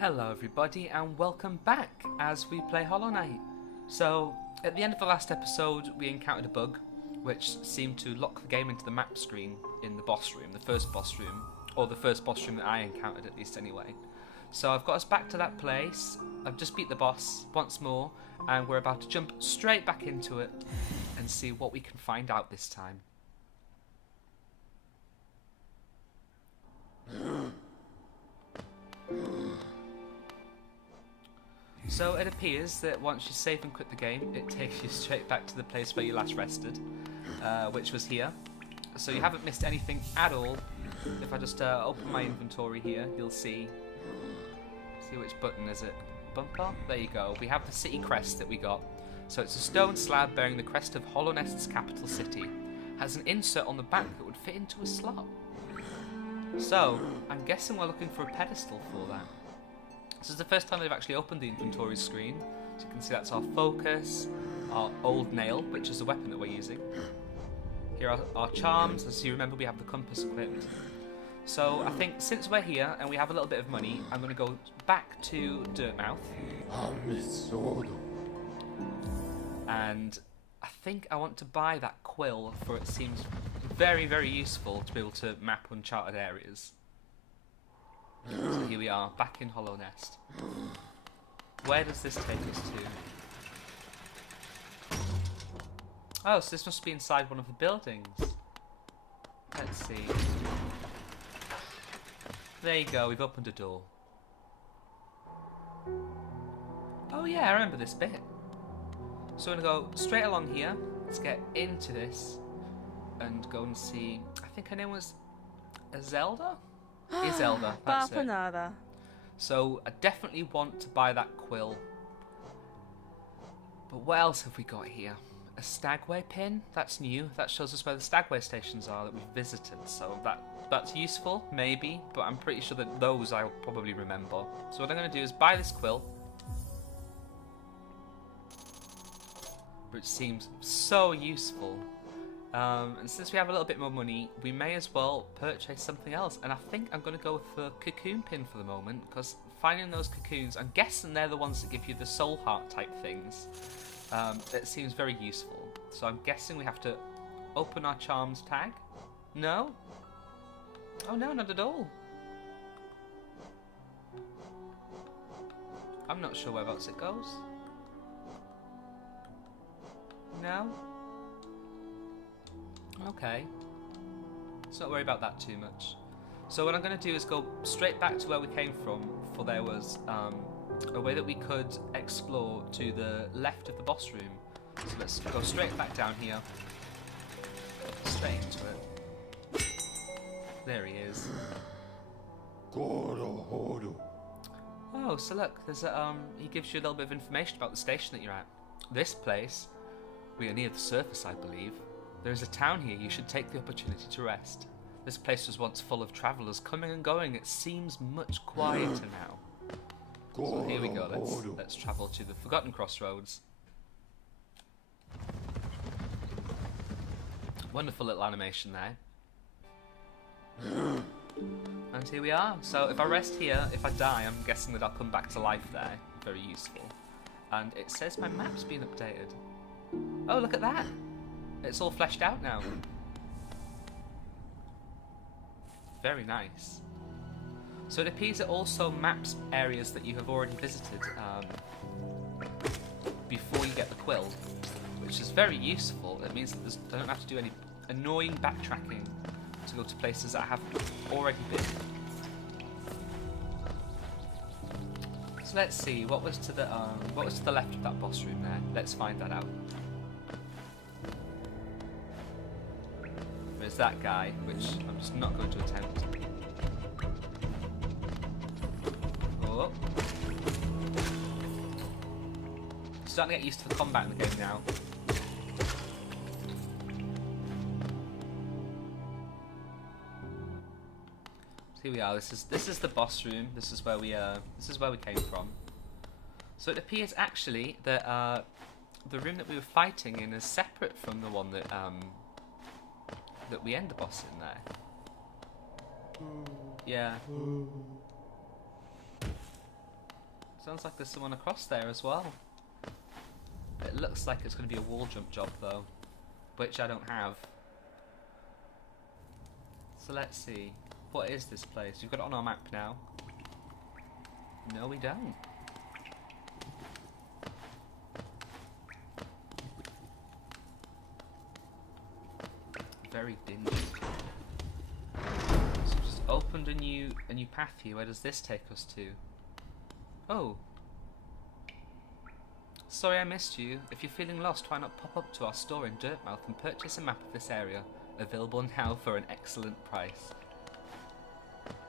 Hello everybody and welcome back as we play Hollow Knight. So, at the end of the last episode we encountered a bug which seemed to lock the game into the map screen in the boss room, the first boss room, or the first boss room that I encountered at least anyway. So I've got us back to that place, I've just beat the boss once more, and we're about to jump straight back into it and see what we can find out this time. So it appears that once you save and quit the game, it takes you straight back to the place where you last rested, which was here. So you haven't missed anything at all. If I just open my inventory here, you'll see which button is it. Bumper? There you go. We have the city crest that we got. So it's a stone slab bearing the crest of Hollow Nest's capital city. Has an insert on the back that would fit into a slot. So I'm guessing we're looking for a pedestal for that. This is the first time they've actually opened the inventory screen. So you can see that's our focus, our old nail, which is the weapon that we're using. Here are our charms. As you remember, we have the compass equipped. So I think since we're here and we have a little bit of money, I'm going to go back to Dirtmouth. And I think I want to buy that quill, for it seems very, very useful to be able to map uncharted areas. So here we are, back in Hollow Nest. Where does this take us to? Oh, so this must be inside one of the buildings. Let's see. There you go, we've opened a door. Oh yeah, I remember this bit. So we're going to go straight along here. Let's get into this and go and see. I think her name was Zelda? Iselda, that's it. So I definitely want to buy that quill. But what else have we got here? A Stagway pin? That's new. That shows us where the Stagway stations are that we've visited. So that's useful, maybe. But I'm pretty sure that those I'll probably remember. So what I'm going to do is buy this quill. Which seems so useful. And since we have a little bit more money, we may as well purchase something else. And I think I'm going to go with the cocoon pin for the moment, because finding those cocoons, I'm guessing they're the ones that give you the soul heart type things. It seems very useful. So I'm guessing we have to open our charms tag. No? Oh no, not at all. I'm not sure whereabouts it goes. No? Okay. Let's not worry about that too much. So what I'm going to do is go straight back to where we came from, for there was a way that we could explore to the left of the boss room. So let's go straight back down here. Straight into it. There he is. Oh, so look, there's a, he gives you a little bit of information about the station that you're at. This place, we are near the surface, I believe. There is a town here. You should take the opportunity to rest. This place was once full of travellers coming and going. It seems much quieter now. So here we go. Let's travel to the Forgotten Crossroads. Wonderful little animation there. And here we are. So if I rest here, if I die, I'm guessing that I'll come back to life there. Very useful. And it says my map's been updated. Oh, look at that. It's all fleshed out now. Very nice. So it appears it also maps areas that you have already visited before you get the quill, which is very useful. It means that I don't have to do any annoying backtracking to go to places that I have already been. So let's see, what was to the left of that boss room there? Let's find that out. There's that guy, which I'm just not going to attempt. Oh. Starting to get used to the combat in the game now. So here we are. This is the boss room. This is where we came from. So it appears actually that the room that we were fighting in is separate from the one that we end the boss in there. Yeah. Sounds like there's someone across there as well. It looks like it's going to be a wall jump job though, which I don't have. So let's see. What is this place? We've got it on our map now. No, we don't. Very dingy. So we've just opened a new path here. Where does this take us to? Oh. Sorry I missed you. If you're feeling lost, why not pop up to our store in Dirtmouth and purchase a map of this area. Available now for an excellent price.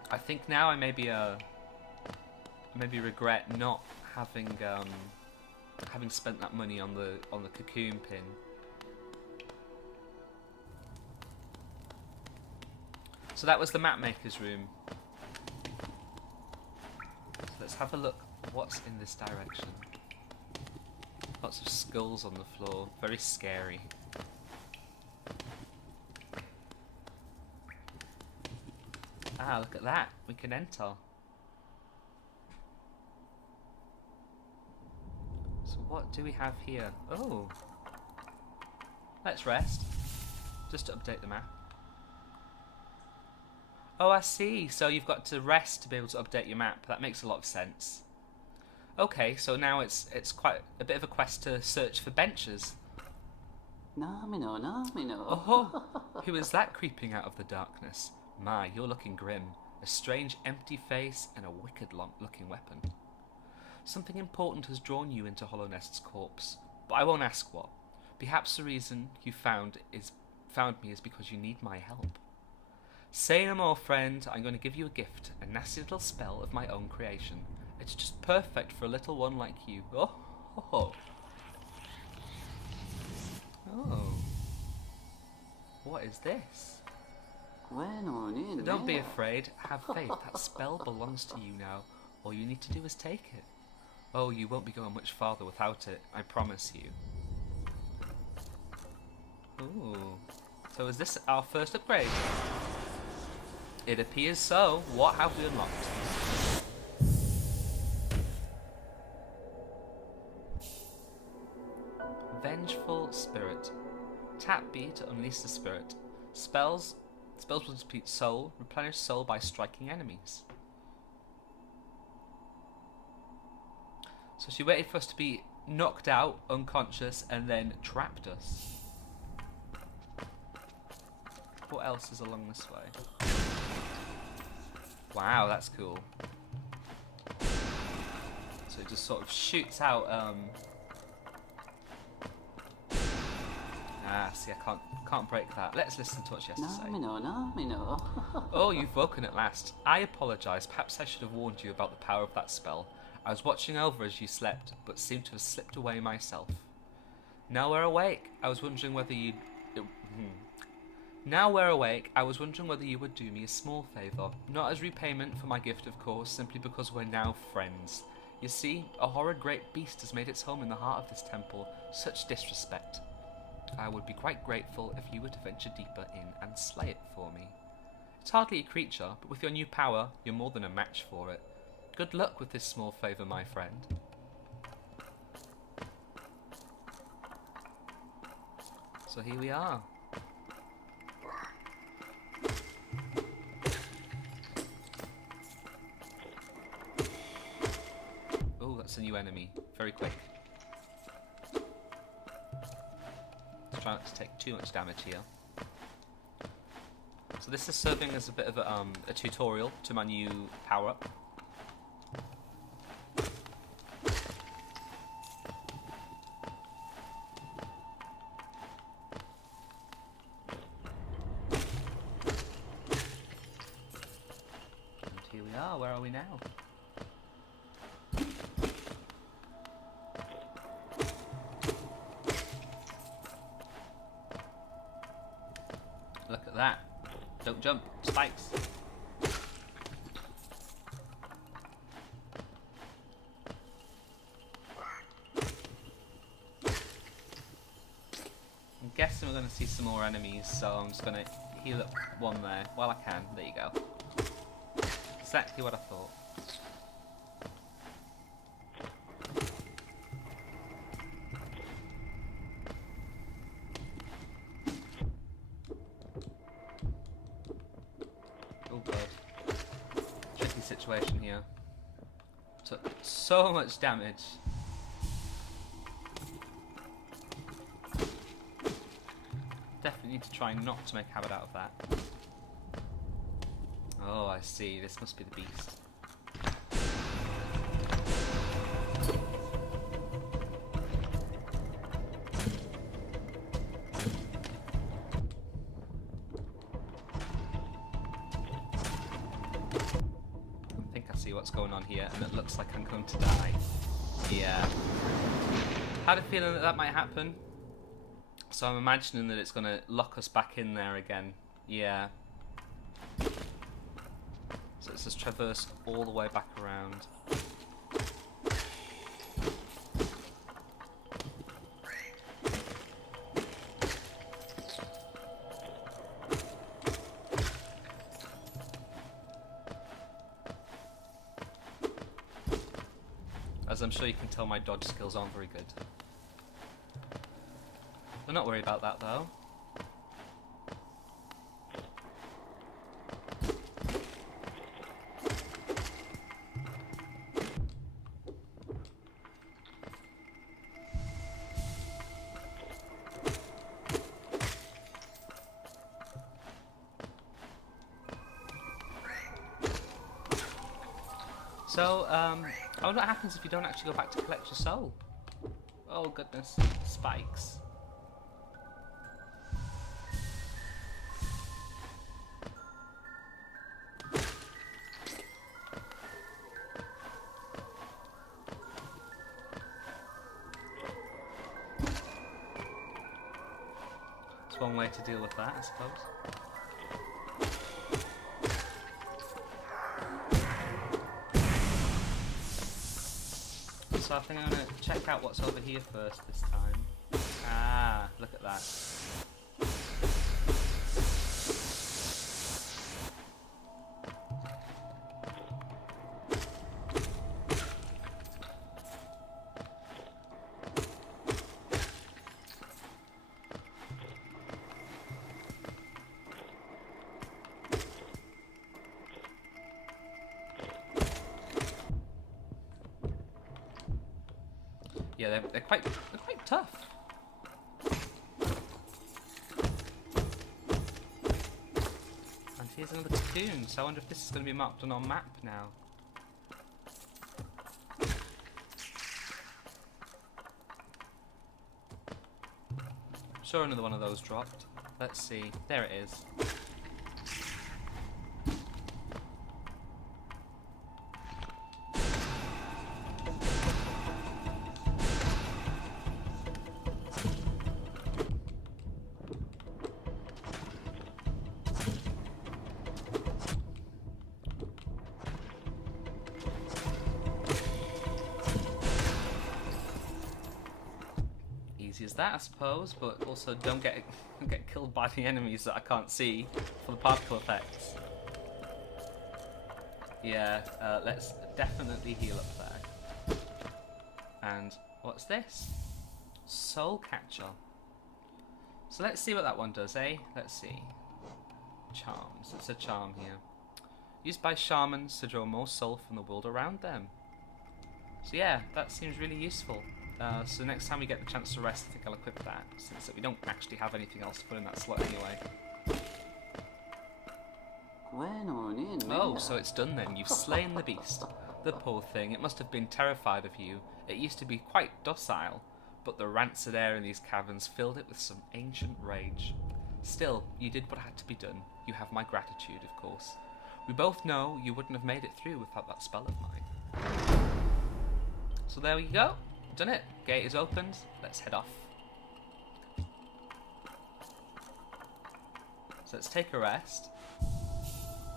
I think now I maybe regret not having spent that money on the cocoon pin. So that was the map maker's room. So let's have a look what's in this direction. Lots of skulls on the floor, very scary. Ah, look at that, we can enter. So what do we have here? Oh, let's rest, just to update the map. Oh, I see, so you've got to rest to be able to update your map. That makes a lot of sense. Okay, so now it's quite a bit of a quest to search for benches. Oh, who is that creeping out of the darkness? My, you're looking grim. A strange empty face and a wicked looking weapon. Something important has drawn you into Hollow Nest's corpse, but I won't ask what. Perhaps the reason you found me is because you need my help. Say no more, friend. I'm going to give you a gift, a nasty little spell of my own creation. It's just perfect for a little one like you. Oh, oh, oh. What is this? So don't be afraid. Have faith. That spell belongs to you now. All you need to do is take it. Oh, you won't be going much farther without it. I promise you. Ooh. So is this our first upgrade? It appears so. What have we unlocked? Vengeful Spirit. Tap B to unleash the spirit. Spells will deplete soul. Replenish soul by striking enemies. So she waited for us to be knocked out, unconscious, and then trapped us. What else is along this way? Wow, that's cool. So it just sort of shoots out. See, I can't break that. Let's listen to what she has to say. Oh, you've woken at last. I apologise. Perhaps I should have warned you about the power of that spell. I was watching over as you slept, but seemed to have slipped away myself. Now we're awake. I was wondering whether you'd... Now we're awake, I was wondering whether you would do me a small favour. Not as repayment for my gift, of course, simply because we're now friends. You see, a horrid great beast has made its home in the heart of this temple. Such disrespect. I would be quite grateful if you were to venture deeper in and slay it for me. It's hardly a creature, but with your new power, you're more than a match for it. Good luck with this small favour, my friend. So here we are. Oh, that's a new enemy. Very quick. Let's try not to take too much damage here. So this is serving as a bit of a tutorial to my new power-up. And here we are. Where are we now? Look at that. Don't jump. Spikes. I'm guessing we're going to see some more enemies, so I'm just going to heal up one there while I can. There you go. Exactly what I thought. situation here. Took so much damage. Definitely need to try not to make a habit out of that. Oh, I see. This must be the beast. I think I see what's going on here, and it looks like I'm going to die. Yeah. Had a feeling that that might happen. So I'm imagining that it's going to lock us back in there again. Yeah. So let's just traverse all the way back around. As I'm sure you can tell, my dodge skills aren't very good. We're not worried about that though. So, I wonder what happens if you don't actually go back to collect your soul. Oh goodness, spikes. It's one way to deal with that, I suppose. So I think I'm going to check out what's over here first this time. Ah, look at that. Yeah, they're quite tough. And here's another cocoon, so I wonder if this is going to be marked on our map now. I'm sure another one of those dropped. Let's see. There it is. Easy as that, I suppose, but also don't get killed by the enemies that I can't see for the particle effects. Yeah, let's definitely heal up there. And what's this? Soul Catcher. So let's see what that one does, eh? Let's see. Charms. It's a charm here. Used by shamans to draw more soul from the world around them. So yeah, that seems really useful. So next time we get the chance to rest, I think I'll equip that, since that we don't actually have anything else to put in that slot anyway. Oh, so it's done then. You've slain the beast. The poor thing, it must have been terrified of you. It used to be quite docile, but the rancid air in these caverns filled it with some ancient rage. Still, you did what had to be done. You have my gratitude, of course. We both know you wouldn't have made it through without that spell of mine. So there we go. Done it. Gate is opened. Let's head off. So let's take a rest.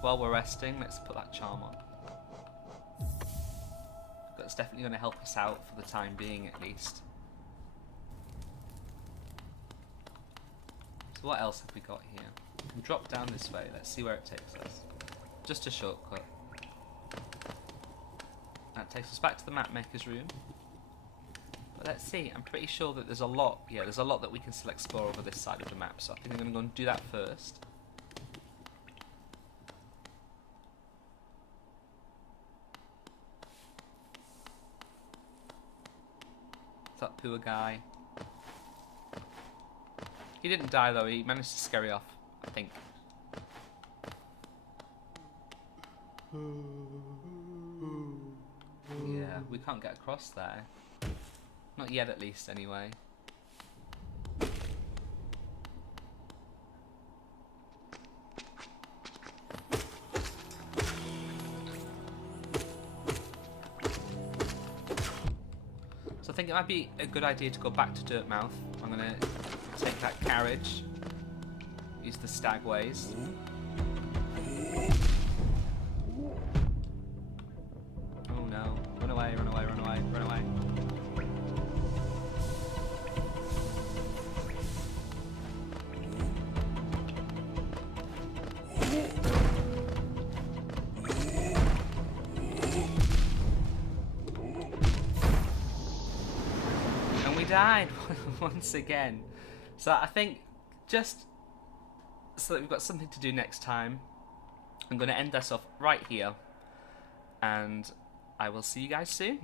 While we're resting, let's put that charm on. That's definitely going to help us out for the time being, at least. So what else have we got here? We can drop down this way. Let's see where it takes us. Just a shortcut. That takes us back to the map maker's room. But let's see, I'm pretty sure that there's a lot, there's a lot that we can still explore over this side of the map, so I think I'm going to go and do that first. poor guy. He didn't die though, he managed to scurry off, I think. Yeah, we can't get across there. Not yet at least, anyway. So I think it might be a good idea to go back to Dirtmouth. I'm going to take that carriage, use the stagways. Oh no, run away, run away, run away, run away. And we died once again. So I think just so that we've got something to do next time, I'm going to end this off right here, and I will see you guys soon.